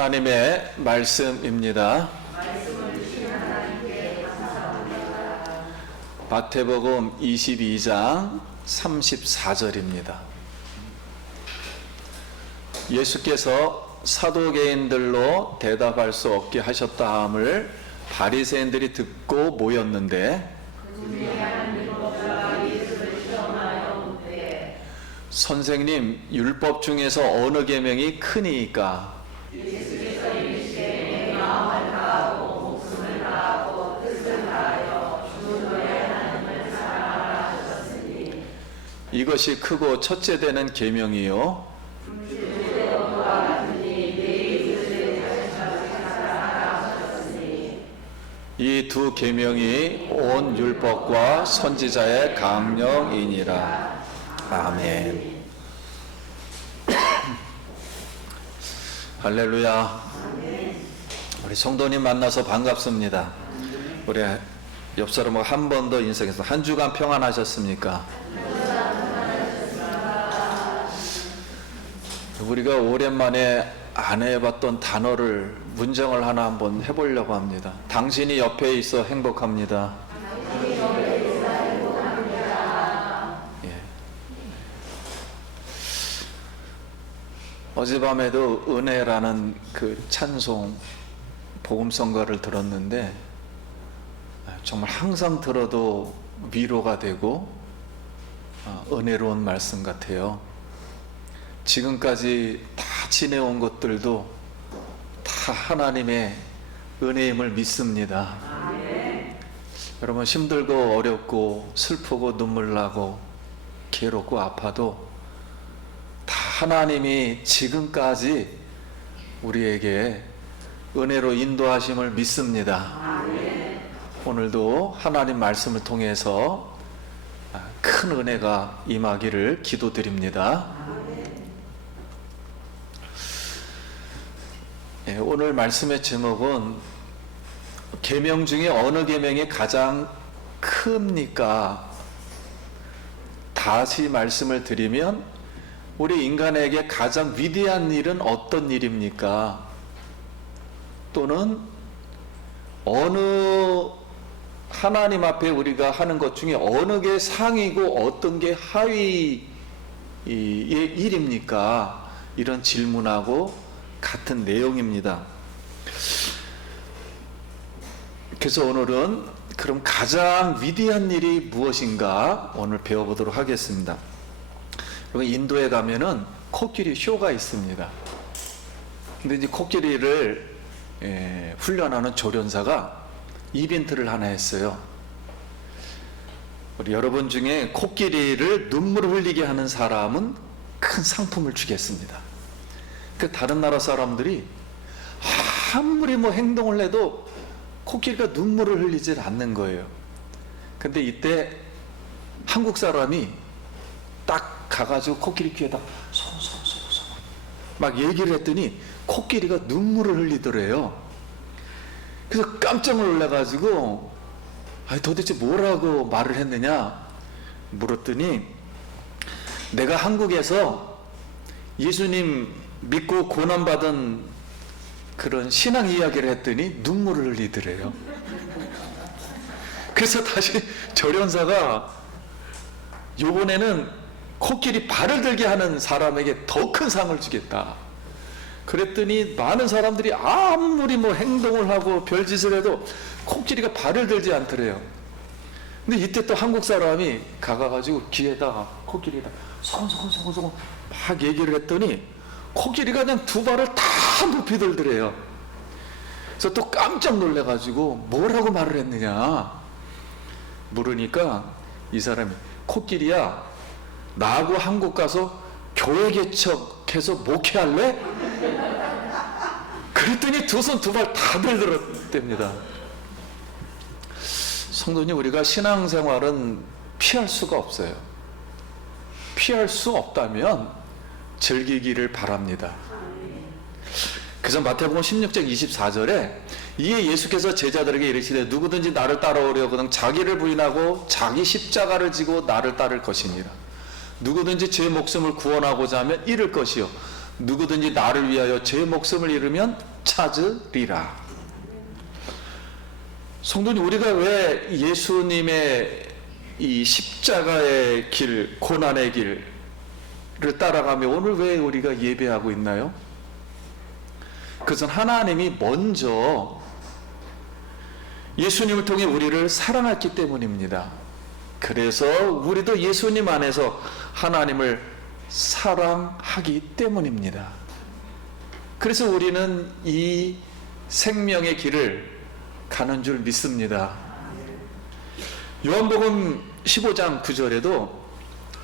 하나님의 말씀입니다. 마태복음 22장 34절입니다. 예수께서 사도개인들로 대답할 수 없게 하셨다함을 바리새인들이 듣고 모였는데 선생님, 율법 중에서 어느 계명이 크니까? 예수께서 이르시되 마음을 다하고 목숨을 다하고 뜻을 다하여 주 너의 하나님을 사랑하라 하셨으니 이것이 크고 첫째 되는 계명이요 이 두 계명이 온 율법과 선지자의 강령이니라. 아멘. 할렐루야. 우리 성도님 만나서 반갑습니다. 우리 옆 사람하고 한 번 더 인사해서 한 주간 평안하셨습니까? 우리가 오랜만에 안 해봤던 단어를 문장을 하나 한번 해보려고 합니다. 당신이 옆에 있어 행복합니다. 어젯밤에도 은혜라는 그 찬송 복음성가를 들었는데 정말 항상 들어도 위로가 되고 은혜로운 말씀 같아요. 지금까지 다 지내온 것들도 다 하나님의 은혜임을 믿습니다. 여러분 힘들고 어렵고 슬프고 눈물 나고 괴롭고 아파도 하나님이 지금까지 우리에게 은혜로 인도하심을 믿습니다. 오늘도 하나님 말씀을 통해서 큰 은혜가 임하기를 기도드립니다. 오늘 말씀의 제목은 계명 중에 어느 계명이 가장 큽니까? 다시 말씀을 드리면 우리 인간에게 가장 위대한 일은 어떤 일입니까? 또는 어느 하나님 앞에 우리가 하는 것 중에 어느 게 상이고 어떤 게 하위의 일입니까? 이런 질문하고 같은 내용입니다. 그래서 오늘은 그럼 가장 위대한 일이 무엇인가 오늘 배워보도록 하겠습니다. 여러분 인도에 가면은 코끼리 쇼가 있습니다. 근데 이제 코끼리를 훈련하는 조련사가 이벤트를 하나 했어요. 우리 여러분 중에 코끼리를 눈물을 흘리게 하는 사람은 큰 상품을 주겠습니다. 그 다른 나라 사람들이 아무리 행동을 해도 코끼리가 눈물을 흘리질 않는 거예요. 근데 이때 한국 사람이 딱 가가지고 코끼리 귀에다 손 막 얘기를 했더니 코끼리가 눈물을 흘리더래요. 그래서 깜짝 놀라가지고 도대체 뭐라고 말을 했느냐 물었더니 내가 한국에서 예수님 믿고 고난받은 그런 신앙 이야기를 했더니 눈물을 흘리더래요. 그래서 다시 조련사가 요번에는 코끼리 발을 들게 하는 사람에게 더 큰 상을 주겠다. 그랬더니 많은 사람들이 아무리 행동을 하고 별짓을 해도 코끼리가 발을 들지 않더래요. 근데 이때 또 한국 사람이 가가지고 귀에다가 코끼리에다 소곤소곤 막 얘기를 했더니 코끼리가 그냥 두 발을 다 높이 들더래요. 그래서 또 깜짝 놀래가지고 뭐라고 말을 했느냐 물으니까 이 사람이 코끼리야 나하고 한국 가서 교회 개척해서 목회할래? 그랬더니 두 손 두 발 다 들더랍니다. 성도님 우리가 신앙생활은 피할 수가 없어요. 피할 수 없다면 즐기기를 바랍니다. 그래서 마태복음 16장 24절에 이에 예수께서 제자들에게 이르시되 누구든지 나를 따라오려거든 자기를 부인하고 자기 십자가를 지고 나를 따를 것이니라. 누구든지 제 목숨을 구원하고자 하면 잃을 것이요 누구든지 나를 위하여 제 목숨을 잃으면 찾으리라. 성도님, 우리가 왜 예수님의 이 십자가의 길, 고난의 길을 따라가며 오늘 왜 우리가 예배하고 있나요? 그것은 하나님이 먼저 예수님을 통해 우리를 사랑했기 때문입니다. 그래서 우리도 예수님 안에서 하나님을 사랑하기 때문입니다. 그래서 우리는 이 생명의 길을 가는 줄 믿습니다. 요한복음 15장 9절에도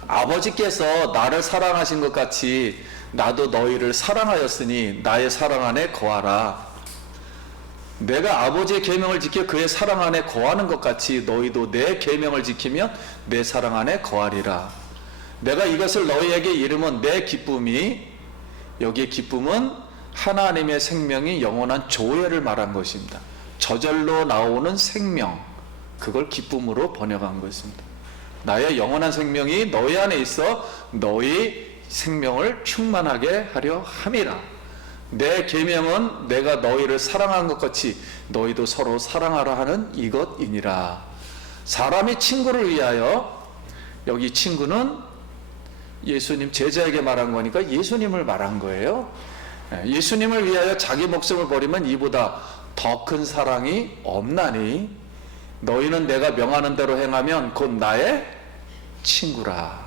아버지께서 나를 사랑하신 것 같이 나도 너희를 사랑하였으니 나의 사랑 안에 거하라. 내가 아버지의 계명을 지켜 그의 사랑 안에 거하는 것 같이 너희도 내 계명을 지키면 내 사랑 안에 거하리라. 내가 이것을 너희에게 이르면 내 기쁨이, 여기에 기쁨은 하나님의 생명이 영원한 조회를 말한 것입니다. 저절로 나오는 생명, 그걸 기쁨으로 번역한 것입니다. 나의 영원한 생명이 너희 안에 있어 너희 생명을 충만하게 하려 함이라. 내 계명은 내가 너희를 사랑한 것 같이 너희도 서로 사랑하라 하는 이것이니라. 사람이 친구를 위하여, 여기 친구는 예수님 제자에게 말한 거니까 예수님을 말한 거예요. 예수님을 위하여 자기 목숨을 버리면 이보다 더 큰 사랑이 없나니 너희는 내가 명하는 대로 행하면 곧 나의 친구라.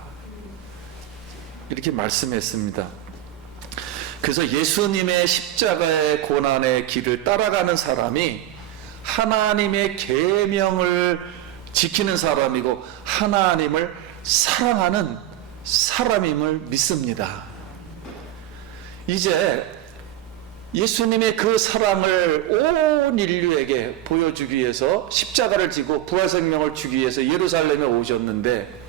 이렇게 말씀했습니다. 그래서 예수님의 십자가의 고난의 길을 따라가는 사람이 하나님의 계명을 지키는 사람이고 하나님을 사랑하는 사람임을 믿습니다. 이제 예수님의 그 사랑을 온 인류에게 보여주기 위해서 십자가를 지고 부활생명을 주기 위해서 예루살렘에 오셨는데,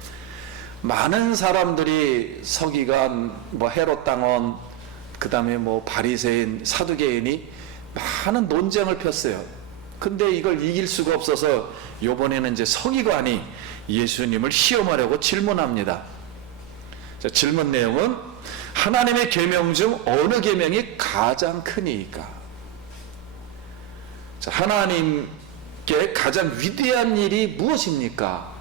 많은 사람들이 서기관, 헤롯 당원, 그 다음에 바리새인, 사두개인이 많은 논쟁을 폈어요. 근데 이걸 이길 수가 없어서 이번에는 이제 서기관이 예수님을 시험하려고 질문합니다. 자, 질문 내용은 하나님의 계명 중 어느 계명이 가장 크니까? 자, 하나님께 가장 위대한 일이 무엇입니까?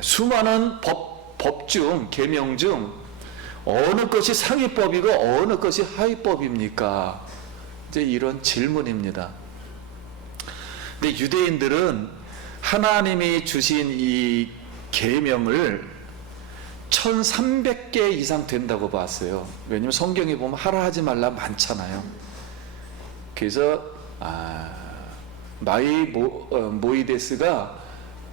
수많은 법 중, 계명 중 어느 것이 상위법이고 어느 것이 하위법입니까? 이제 이런 질문입니다. 근데 유대인들은 하나님이 주신 이 계명을 1300개 이상 된다고 봤어요. 왜냐면 성경에 보면 하라 하지 말라 많잖아요. 그래서 모이데스가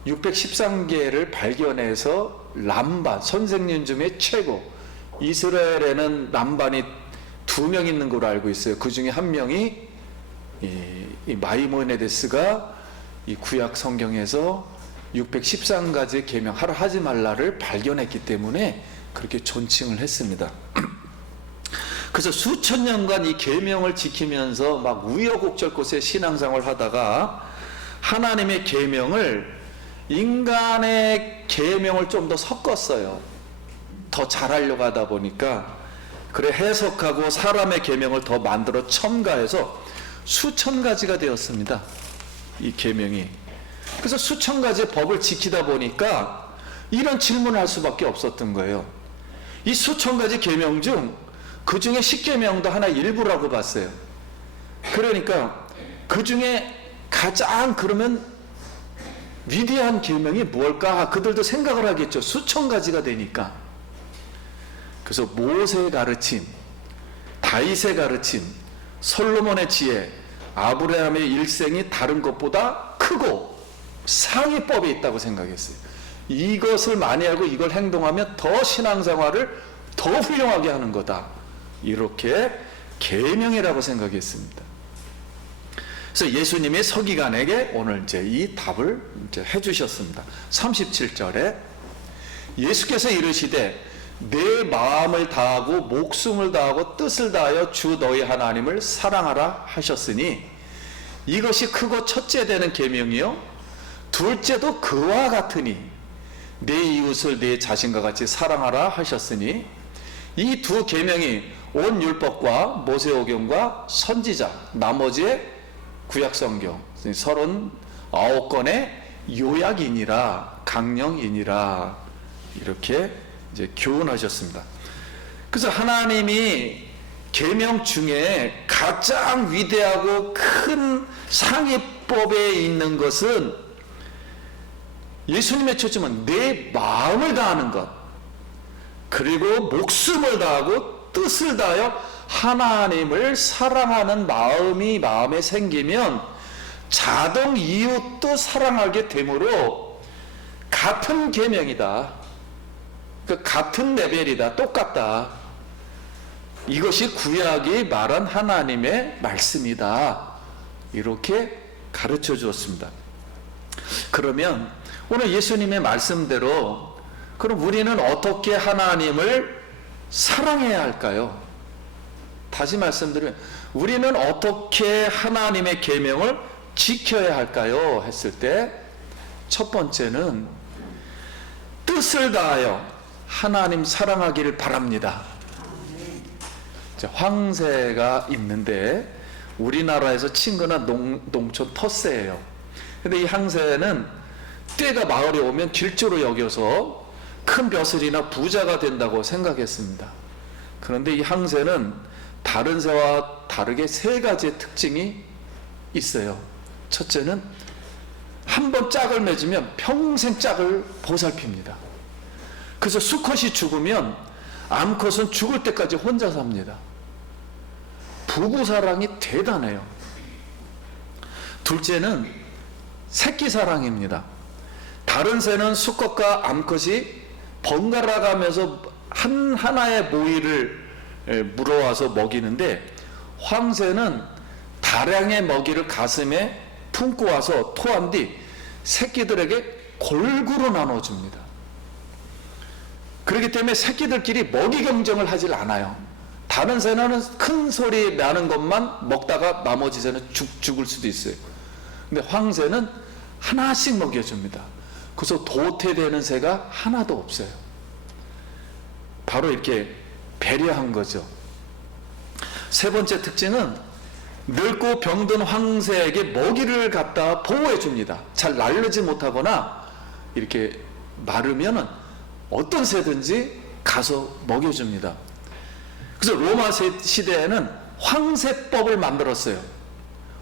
613개를 발견해서 람반, 선생님 중에 최고, 이스라엘에는 람반이 2명 있는 걸로 알고 있어요. 그 중에 한 명이 이 마이모네데스가 이 구약 성경에서 613가지의 계명, 하라 하지 말라를 발견했기 때문에 그렇게 존칭을 했습니다. 그래서 수천 년간 이 계명을 지키면서 막 우여곡절 곳에 신앙생활을 하다가 하나님의 계명을, 인간의 계명을 좀 더 섞었어요. 더 잘하려고 하다 보니까 그래 해석하고 사람의 계명을 더 만들어 첨가해서 수천 가지가 되었습니다. 이 계명이. 그래서 수천 가지 법을 지키다 보니까 이런 질문을 할 수밖에 없었던 거예요. 이 수천 가지 계명 중 그 중에 10계명도 하나 일부라고 봤어요. 그러니까 그 중에 가장 그러면 위대한 계명이 뭘까? 그들도 생각을 하겠죠. 수천 가지가 되니까. 그래서 모세의 가르침, 다윗의 가르침, 솔로몬의 지혜, 아브라함의 일생이 다른 것보다 크고 상위법이 있다고 생각했어요. 이것을 많이 알고 이걸 행동하면 더 신앙생활을 더 훌륭하게 하는 거다. 이렇게 계명이라고 생각했습니다. 그래서 예수님이 서기관에게 오늘 이제 이 답을 이제 해주셨습니다. 37절에 예수께서 이르시되 내 마음을 다하고 목숨을 다하고 뜻을 다하여 주 너희 하나님을 사랑하라 하셨으니 이것이 크고 첫째 되는 계명이요 둘째도 그와 같으니 내 이웃을 내 자신과 같이 사랑하라 하셨으니 이 두 계명이 온 율법과 모세오경과 선지자, 나머지의 구약성경 39권의 요약이니라, 강령이니라, 이렇게 이제 교훈하셨습니다. 그래서 하나님이 계명 중에 가장 위대하고 큰 상위법에 있는 것은 예수님의 초점은 내 마음을 다하는 것, 그리고 목숨을 다하고 뜻을 다하여 하나님을 사랑하는 마음에 생기면 자동 이웃도 사랑하게 되므로 같은 계명이다. 그 같은 레벨이다. 똑같다. 이것이 구약이 말한 하나님의 말씀이다. 이렇게 가르쳐 주었습니다. 그러면 오늘 예수님의 말씀대로 그럼 우리는 어떻게 하나님을 사랑해야 할까요? 다시 말씀드리면 우리는 어떻게 하나님의 계명을 지켜야 할까요? 했을 때 첫 번째는 뜻을 다하여 하나님 사랑하기를 바랍니다. 황새가 있는데 우리나라에서 친근한 농촌 텃새예요. 근데 이 황새는 떼가 마을에 오면 길조로 여겨서 큰 벼슬이나 부자가 된다고 생각했습니다. 그런데 이 황새는 다른 새와 다르게 세 가지의 특징이 있어요. 첫째는 한 번 짝을 맺으면 평생 짝을 보살핍니다. 그래서 수컷이 죽으면 암컷은 죽을 때까지 혼자 삽니다. 부부사랑이 대단해요. 둘째는 새끼사랑입니다. 다른 새는 수컷과 암컷이 번갈아 가면서 하나의 모이를 물어와서 먹이는데 황새는 다량의 먹이를 가슴에 품고 와서 토한 뒤 새끼들에게 골고루 나눠줍니다. 그렇기 때문에 새끼들끼리 먹이 경쟁을 하질 않아요. 다른 새는 큰 소리 나는 것만 먹다가 나머지 새는 죽을 수도 있어요. 근데 황새는 하나씩 먹여줍니다. 그래서 도태되는 새가 하나도 없어요. 바로 이렇게 배려한 거죠. 세 번째 특징은 늙고 병든 황새에게 먹이를 갖다 보호해 줍니다. 잘 날르지 못하거나 이렇게 마르면은 어떤 새든지 가서 먹여줍니다. 그래서 로마 시대에는 황새법을 만들었어요.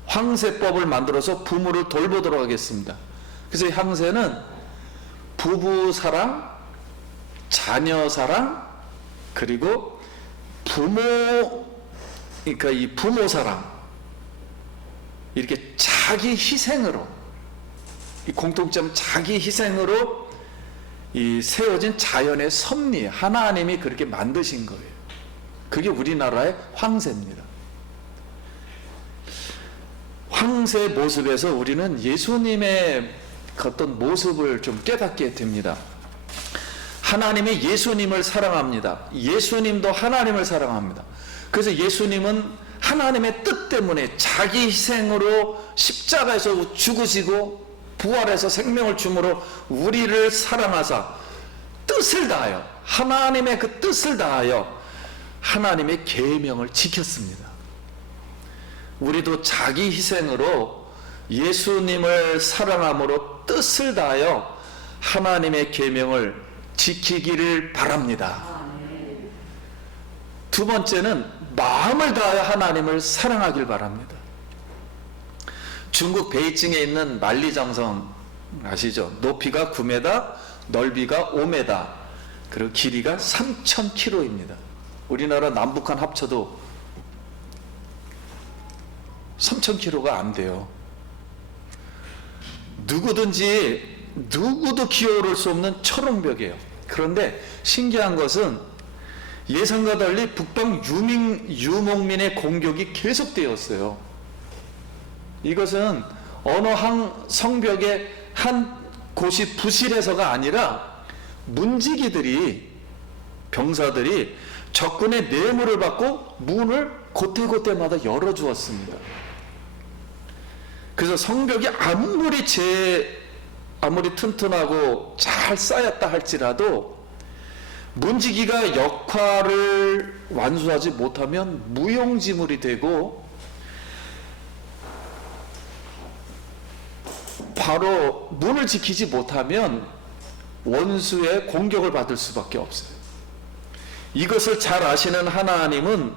황새법을 만들어서 부모를 돌보도록 하겠습니다. 그래서 이 황새는 부부 사랑, 자녀 사랑, 그리고 그러니까 이 부모 사랑, 이렇게 자기 희생으로, 이 공통점은 자기 희생으로 이 세워진 자연의 섭리, 하나님이 그렇게 만드신 거예요. 그게 우리나라의 황새입니다. 황새 모습에서 우리는 예수님의 어떤 모습을 좀 깨닫게 됩니다. 하나님이 예수님을 사랑합니다. 예수님도 하나님을 사랑합니다. 그래서 예수님은 하나님의 뜻 때문에 자기 희생으로 십자가에서 죽으시고 부활해서 생명을 주므로 우리를 사랑하사 뜻을 다하여, 하나님의 그 뜻을 다하여 하나님의 계명을 지켰습니다. 우리도 자기 희생으로 예수님을 사랑함으로 뜻을 다하여 하나님의 계명을 지키기를 바랍니다. 두 번째는 마음을 다하여 하나님을 사랑하길 바랍니다. 중국 베이징에 있는 만리장성 아시죠? 높이가 9m, 넓이가 5m, 그리고 길이가 3,000km입니다. 우리나라 남북한 합쳐도 3,000km가 안 돼요. 누구도 기어오를 수 없는 철옹벽이에요. 그런데 신기한 것은 예상과 달리 북방 유목민의 공격이 계속되었어요. 이것은 어느 한 성벽의 한 곳이 부실해서가 아니라 문지기들이, 병사들이 적군의 뇌물을 받고 문을 곳곳마다 열어주었습니다. 그래서 성벽이 아무리 튼튼하고 잘 쌓였다 할지라도 문지기가 역할을 완수하지 못하면 무용지물이 되고 바로 문을 지키지 못하면 원수의 공격을 받을 수밖에 없어요. 이것을 잘 아시는 하나님은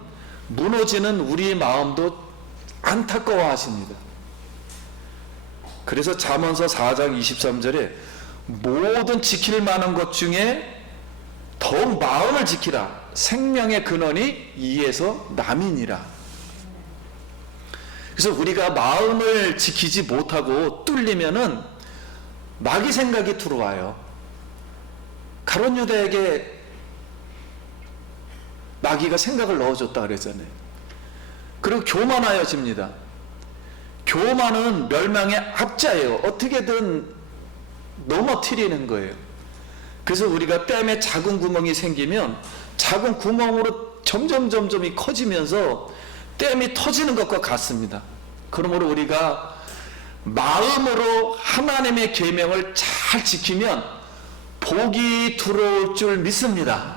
무너지는 우리의 마음도 안타까워하십니다. 그래서 잠언서 4장 23절에 모든 지킬 만한 것 중에 더욱 마음을 지키라. 생명의 근원이 이에서 남이니라. 그래서 우리가 마음을 지키지 못하고 뚫리면은 마귀 생각이 들어와요. 가룟 유다에게 마귀가 생각을 넣어줬다 그랬잖아요. 그리고 교만하여집니다. 교만은 멸망의 앞자예요. 어떻게든 넘어뜨리는 거예요. 그래서 우리가 뺨에 작은 구멍이 생기면 작은 구멍으로 점점 커지면서 뺨이 터지는 것과 같습니다. 그러므로 우리가 마음으로 하나님의 계명을 잘 지키면 복이 들어올 줄 믿습니다.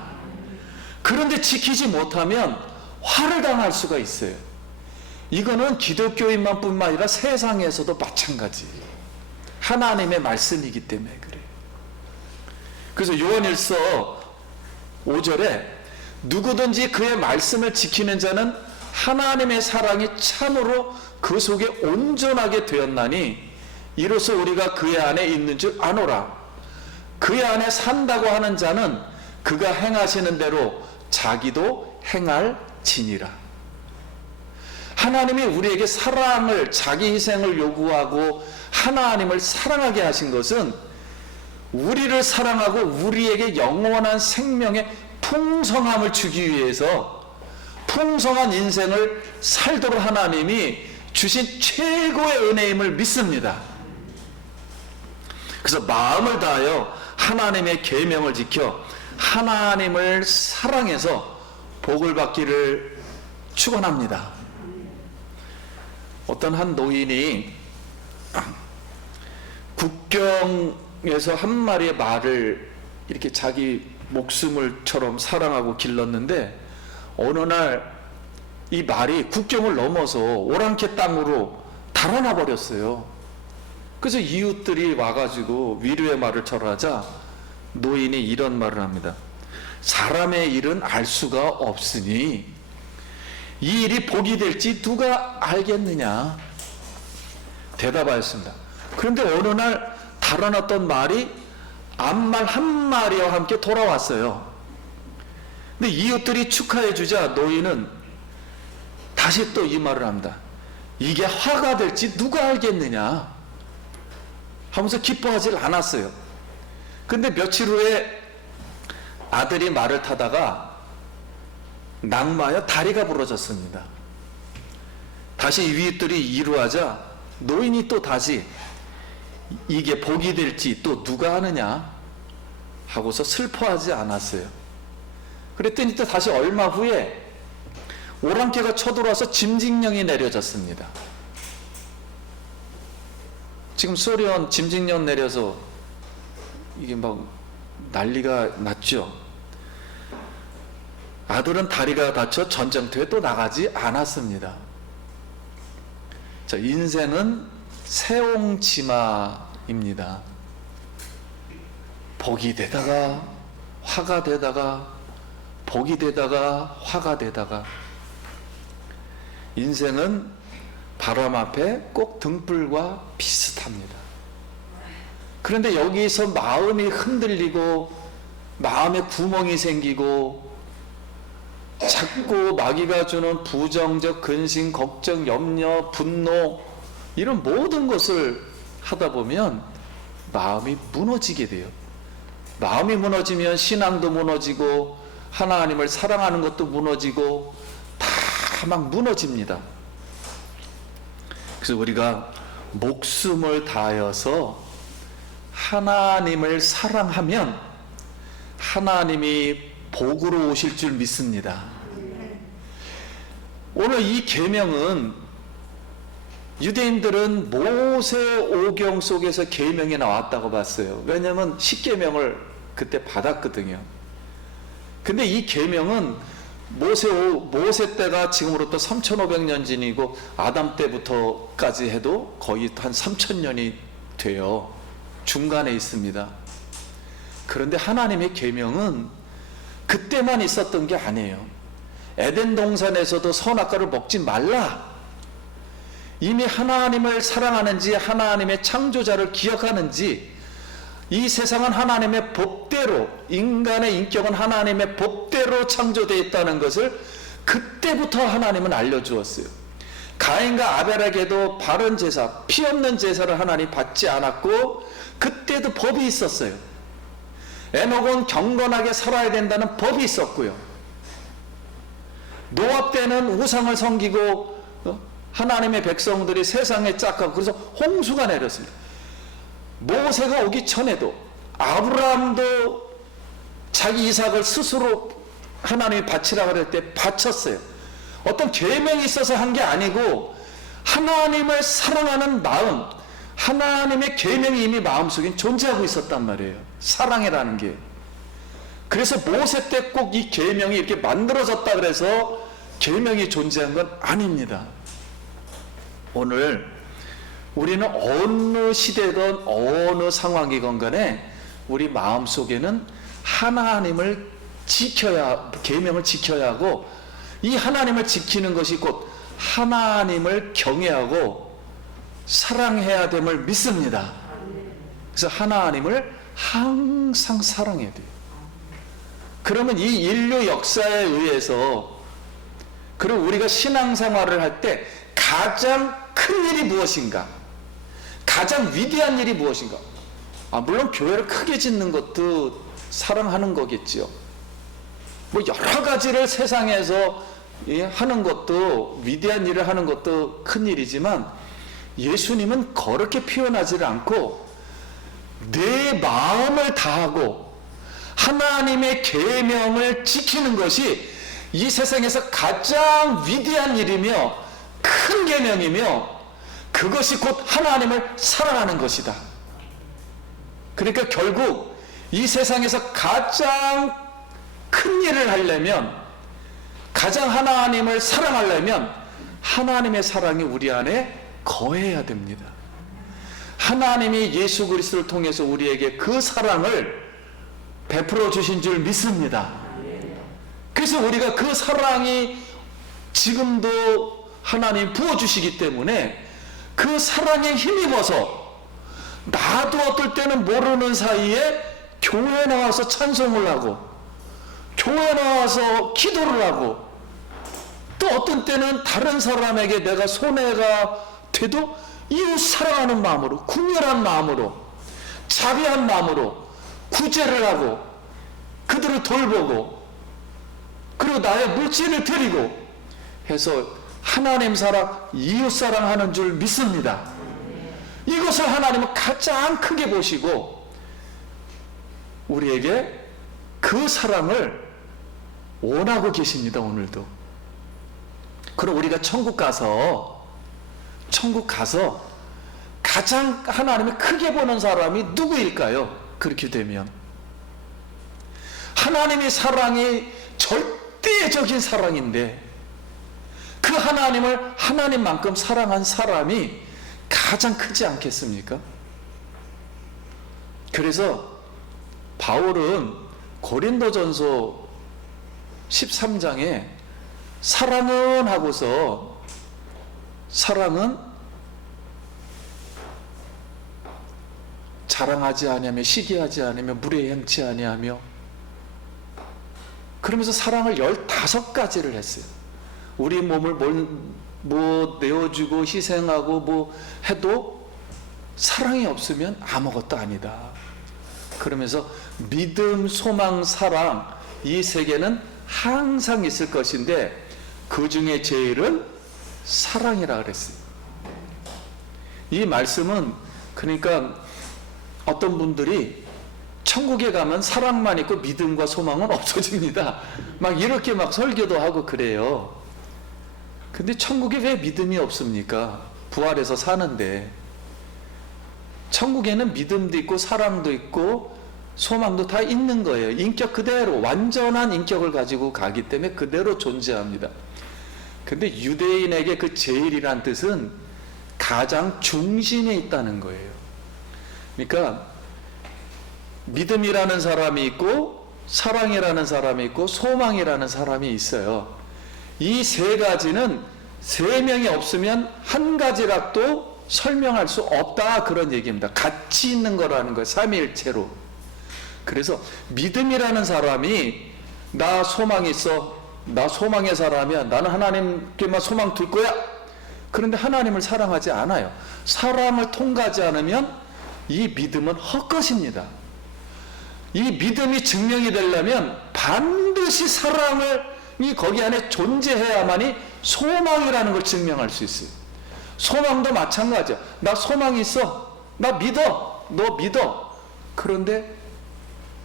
그런데 지키지 못하면 화를 당할 수가 있어요. 이거는 기독교인만 뿐만 아니라 세상에서도 마찬가지. 하나님의 말씀이기 때문에 그래요. 그래서 요한일서 5절에 누구든지 그의 말씀을 지키는 자는 하나님의 사랑이 참으로 그 속에 온전하게 되었나니 이로써 우리가 그의 안에 있는 줄 아노라. 그의 안에 산다고 하는 자는 그가 행하시는 대로 자기도 행할지니라. 하나님이 우리에게 사랑을, 자기 희생을 요구하고 하나님을 사랑하게 하신 것은 우리를 사랑하고 우리에게 영원한 생명의 풍성함을 주기 위해서 풍성한 인생을 살도록 하나님이 주신 최고의 은혜임을 믿습니다. 그래서 마음을 다하여 하나님의 계명을 지켜 하나님을 사랑해서 복을 받기를 축원합니다. 어떤 한 노인이 국경에서 한 마리의 말을 이렇게 자기 목숨을처럼 사랑하고 길렀는데 어느 날 이 말이 국경을 넘어서 오랑캐 땅으로 달아나 버렸어요. 그래서 이웃들이 와가지고 위로의 말을 절하자 노인이 이런 말을 합니다. 사람의 일은 알 수가 없으니 이 일이 복이 될지 누가 알겠느냐. 대답하였습니다. 그런데 어느 날 달아났던 말이 암말 한 마리와 함께 돌아왔어요. 근데 이웃들이 축하해 주자 노인은 다시 또 이 말을 합니다. 이게 화가 될지 누가 알겠느냐 하면서 기뻐하지 않았어요. 근데 며칠 후에 아들이 말을 타다가 낙마하여 다리가 부러졌습니다. 다시 이웃들이 이루하자 노인이 또 다시 이게 복이 될지 또 누가 아느냐 하고서 슬퍼하지 않았어요. 그랬더니 또 다시 얼마 후에 오랑캐가 쳐들어와서 짐직령이 내려졌습니다. 지금 소련 짐직령 내려서 이게 막 난리가 났죠. 아들은 다리가 다쳐 전쟁터에 또 나가지 않았습니다. 자, 인생은 세옹지마입니다. 복이 되다가 화가 되다가 복이 되다가 화가 되다가 인생은 바람 앞에 꼭 등불과 비슷합니다. 그런데 여기서 마음이 흔들리고 마음에 구멍이 생기고 자꾸 마귀가 주는 부정적 근심, 걱정, 염려, 분노 이런 모든 것을 하다 보면 마음이 무너지게 돼요. 마음이 무너지면 신앙도 무너지고 하나님을 사랑하는 것도 무너지고 다 막 무너집니다. 그래서 우리가 목숨을 다하여서 하나님을 사랑하면 하나님이 복으로 오실 줄 믿습니다. 오늘 이 계명은 유대인들은 모세 오경 속에서 계명이 나왔다고 봤어요. 왜냐하면 십계명을 그때 받았거든요. 근데 이 계명은 모세 때가 지금으로부터 3,500년 전이고 아담 때부터까지 해도 거의 한 3,000년이 돼요. 중간에 있습니다. 그런데 하나님의 계명은 그때만 있었던 게 아니에요. 에덴 동산에서도 선악과를 먹지 말라. 이미 하나님을 사랑하는지 하나님의 창조자를 기억하는지 이 세상은 하나님의 법대로, 인간의 인격은 하나님의 법대로 창조되어 있다는 것을 그때부터 하나님은 알려주었어요. 가인과 아벨에게도 바른 제사, 피 없는 제사를 하나님 받지 않았고 그때도 법이 있었어요. 에녹은 경건하게 살아야 된다는 법이 있었고요. 노아 때는 우상을 섬기고 하나님의 백성들이 세상에 짝하고 그래서 홍수가 내렸습니다. 모세가 오기 전에도 아브라함도 자기 이삭을 스스로 하나님이 바치라고 그럴 때 바쳤어요. 어떤 계명이 있어서 한 게 아니고 하나님을 사랑하는 마음, 하나님의 계명이 이미 마음속에 존재하고 있었단 말이에요. 사랑이라는 게. 그래서 모세 때 꼭 이 계명이 이렇게 만들어졌다 그래서 계명이 존재한 건 아닙니다. 오늘 우리는 어느 시대든 어느 상황이건 간에 우리 마음속에는 하나님을 지켜야, 계명을 지켜야 하고 이 하나님을 지키는 것이 곧 하나님을 경외하고 사랑해야 됨을 믿습니다. 그래서 하나님을 항상 사랑해야 돼요. 그러면 이 인류 역사에 의해서 그리고 우리가 신앙생활을 할 때 가장 큰 일이 무엇인가? 가장 위대한 일이 무엇인가? 물론 교회를 크게 짓는 것도 사랑하는 거겠지요. 뭐 여러 가지를 세상에서 하는 것도 위대한 일을 하는 것도 큰 일이지만 예수님은 그렇게 표현하지 않고 내 마음을 다하고 하나님의 계명을 지키는 것이 이 세상에서 가장 위대한 일이며 큰 계명이며 그것이 곧 하나님을 사랑하는 것이다. 그러니까 결국 이 세상에서 가장 큰 일을 하려면, 가장 하나님을 사랑하려면 하나님의 사랑이 우리 안에 거해야 됩니다. 하나님이 예수 그리스도를 통해서 우리에게 그 사랑을 베풀어 주신 줄 믿습니다. 그래서 우리가 그 사랑이 지금도 하나님 부어주시기 때문에 그 사랑에 힘입어서 나도 어떨 때는 모르는 사이에 교회에 나와서 찬송을 하고 교회에 나와서 기도를 하고 또 어떤 때는 다른 사람에게 내가 손해가 돼도 이웃 사랑하는 마음으로, 궁혈한 마음으로, 자비한 마음으로 구제를 하고 그들을 돌보고 그리고 나의 물질을 드리고 해서 하나님 사랑, 이웃 사랑하는 줄 믿습니다. 이것을 하나님은 가장 크게 보시고 우리에게 그 사랑을 원하고 계십니다. 오늘도. 그럼 우리가 천국 가서 가장 하나님을 크게 보는 사람이 누구일까요? 그렇게 되면 하나님의 사랑이 절대적인 사랑인데 그 하나님을 하나님만큼 사랑한 사람이 가장 크지 않겠습니까? 그래서 바울은 고린도전서 13장에 사랑은 하고서 사랑은 자랑하지 아니하며 시기하지 아니하며 물에 행치 아니하며 그러면서 사랑을 15가지를 했어요. 우리 몸을 뭐 내어주고 희생하고 뭐 해도 사랑이 없으면 아무것도 아니다. 그러면서 믿음, 소망, 사랑 이 세 개는 항상 있을 것인데 그 중에 제일은 사랑이라 그랬어요. 이 말씀은 그러니까 어떤 분들이 천국에 가면 사랑만 있고 믿음과 소망은 없어집니다. 막 이렇게 막 설교도 하고 그래요. 근데 천국에 왜 믿음이 없습니까? 부활해서 사는데. 천국에는 믿음도 있고 사랑도 있고 소망도 다 있는 거예요. 인격 그대로 완전한 인격을 가지고 가기 때문에 그대로 존재합니다. 근데 유대인에게 그 제일이란 뜻은 가장 중심에 있다는 거예요. 그러니까 믿음이라는 사람이 있고 사랑이라는 사람이 있고 소망이라는 사람이 있어요. 이 세 가지는 세 명이 없으면 한 가지라도 설명할 수 없다, 그런 얘기입니다. 같이 있는 거라는 거예요. 삼위일체로. 그래서 믿음이라는 사람이 나 소망이 있어, 나 소망의 사람이야, 나는 하나님께만 소망 둘 거야. 그런데 하나님을 사랑하지 않아요. 사랑을 통과하지 않으면 이 믿음은 헛것입니다. 이 믿음이 증명이 되려면 반드시 사랑이 거기 안에 존재해야만이 소망이라는 걸 증명할 수 있어요. 소망도 마찬가지야. 나 소망이 있어, 나 믿어, 너 믿어. 그런데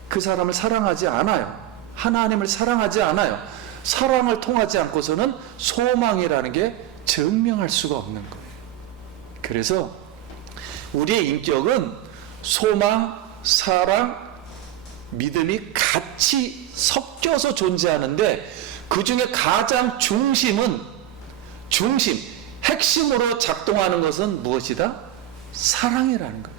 그 사람을 사랑하지 않아요. 하나님을 사랑하지 않아요. 사랑을 통하지 않고서는 소망이라는 게 증명할 수가 없는 거예요. 그래서 우리의 인격은 소망, 사랑, 믿음이 같이 섞여서 존재하는데 그 중에 가장 핵심으로 작동하는 것은 무엇이다? 사랑이라는 거예요.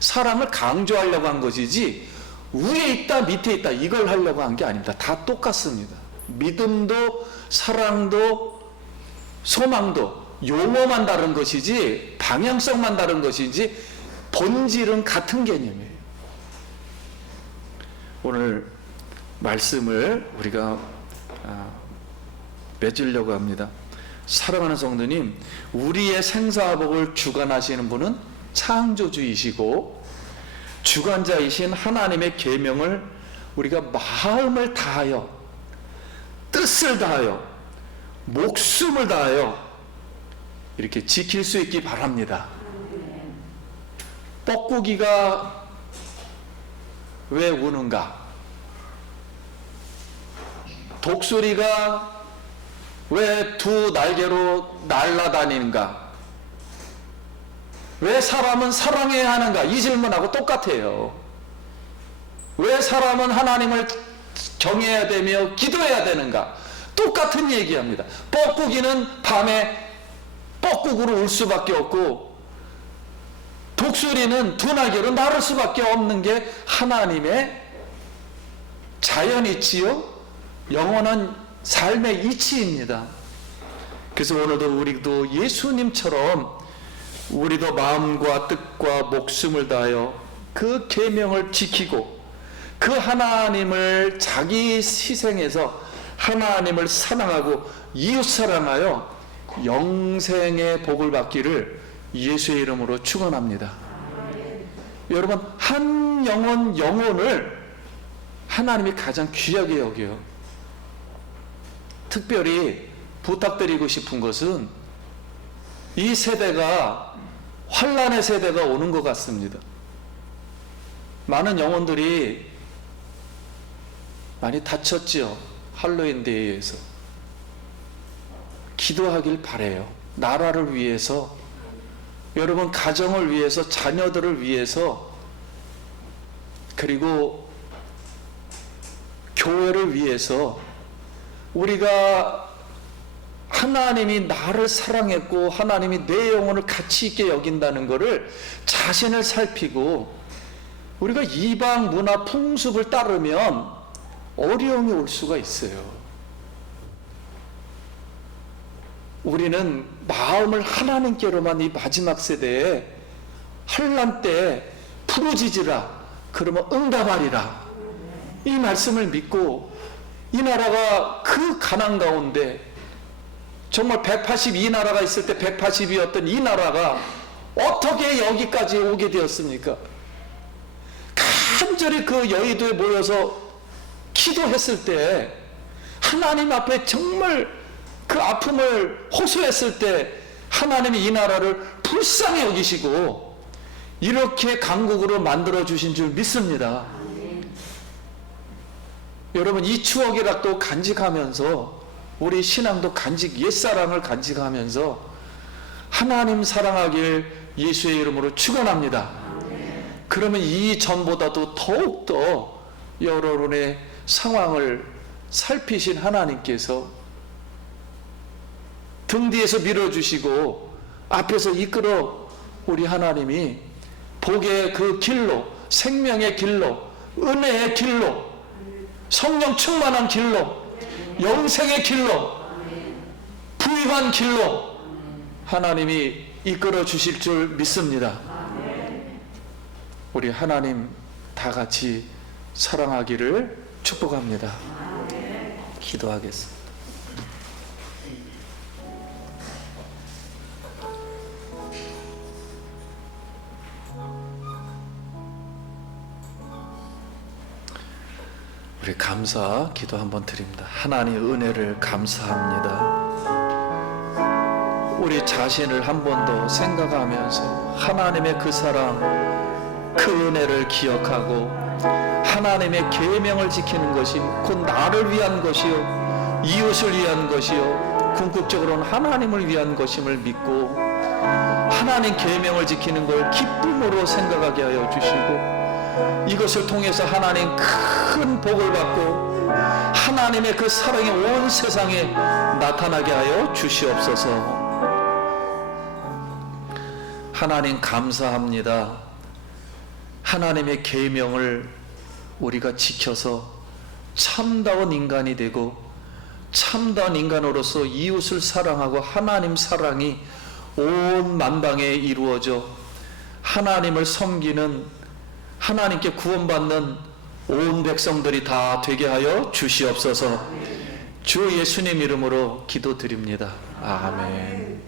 사랑을 강조하려고 한 것이지 위에 있다 밑에 있다 이걸 하려고 한 게 아닙니다. 다 똑같습니다. 믿음도 사랑도 소망도 용어만 다른 것이지 방향성만 다른 것이지 본질은 같은 개념이에요. 오늘 말씀을 우리가 맺으려고 합니다. 사랑하는 성도님, 우리의 생사복을 주관하시는 분은 창조주이시고 주관자이신 하나님의 계명을 우리가 마음을 다하여 뜻을 다하여 목숨을 다하여 이렇게 지킬 수 있기 바랍니다. 뻐꾸기가 왜 우는가? 독수리가 왜 두 날개로 날아다니는가? 왜 사람은 사랑해야 하는가? 이 질문하고 똑같아요. 왜 사람은 하나님을 경외해야 되며 기도해야 되는가? 똑같은 얘기합니다. 뻐꾸기는 밤에 뻐꾸기로 울 수밖에 없고 독수리는 두 날개로 날을 수밖에 없는 게 하나님의 자연이치요 영원한 삶의 이치입니다. 그래서 오늘도 우리도 예수님처럼 우리도 마음과 뜻과 목숨을 다하여 그 계명을 지키고 그 하나님을 자기 희생해서 하나님을 사랑하고 이웃 사랑하여 영생의 복을 받기를 예수의 이름으로 축원합니다. 여러분, 한 영혼을 하나님이 가장 귀하게 여겨요. 특별히 부탁드리고 싶은 것은 이 세대가 환난의 세대가 오는 것 같습니다. 많은 영혼들이 많이 다쳤지요. 할로윈 데이에서. 기도하길 바라요. 나라를 위해서, 여러분 가정을 위해서, 자녀들을 위해서, 그리고 교회를 위해서 우리가 하나님이 나를 사랑했고 하나님이 내 영혼을 가치 있게 여긴다는 것을 자신을 살피고 우리가 이방 문화 풍습을 따르면 어려움이 올 수가 있어요. 우리는 마음을 하나님께로만 이 마지막 세대에 환난 때 부르짖으라 그러면 응답하리라 이 말씀을 믿고 이 나라가 그 가난 가운데 정말 182나라가 있을 때 180이었던 이 나라가 어떻게 여기까지 오게 되었습니까? 간절히 그 여의도에 모여서 기도했을 때 하나님 앞에 정말 그 아픔을 호소했을 때 하나님이 이 나라를 불쌍히 여기시고 이렇게 강국으로 만들어 주신 줄 믿습니다. 여러분, 이 추억이라 또 간직하면서 우리 신앙도 옛사랑을 간직하면서 하나님 사랑하길 예수의 이름으로 축원합니다. 그러면 이전보다도 더욱더 여러분의 상황을 살피신 하나님께서 등 뒤에서 밀어주시고 앞에서 이끌어 우리 하나님이 복의 그 길로, 생명의 길로, 은혜의 길로, 성령 충만한 길로, 영생의 길로, 부유한 길로 하나님이 이끌어 주실 줄 믿습니다. 우리 하나님 다 같이 사랑하기를 축복합니다. 기도하겠습니다. 우리 감사 기도 한번 드립니다. 하나님의 은혜를 감사합니다. 우리 자신을 한 번 더 생각하면서 하나님의 그 사랑, 그 은혜를 기억하고 하나님의 계명을 지키는 것이 곧 나를 위한 것이요 이웃을 위한 것이요 궁극적으로는 하나님을 위한 것임을 믿고 하나님 계명을 지키는 걸 기쁨으로 생각하게 하여 주시고 이것을 통해서 하나님 큰 복을 받고 하나님의 그 사랑이 온 세상에 나타나게 하여 주시옵소서. 하나님 감사합니다. 하나님의 계명을 우리가 지켜서 참다운 인간이 되고 참다운 인간으로서 이웃을 사랑하고 하나님 사랑이 온 만방에 이루어져 하나님을 섬기는 하나님께 구원받는 온 백성들이 다 되게 하여 주시옵소서. 주 예수님 이름으로 기도드립니다. 아멘.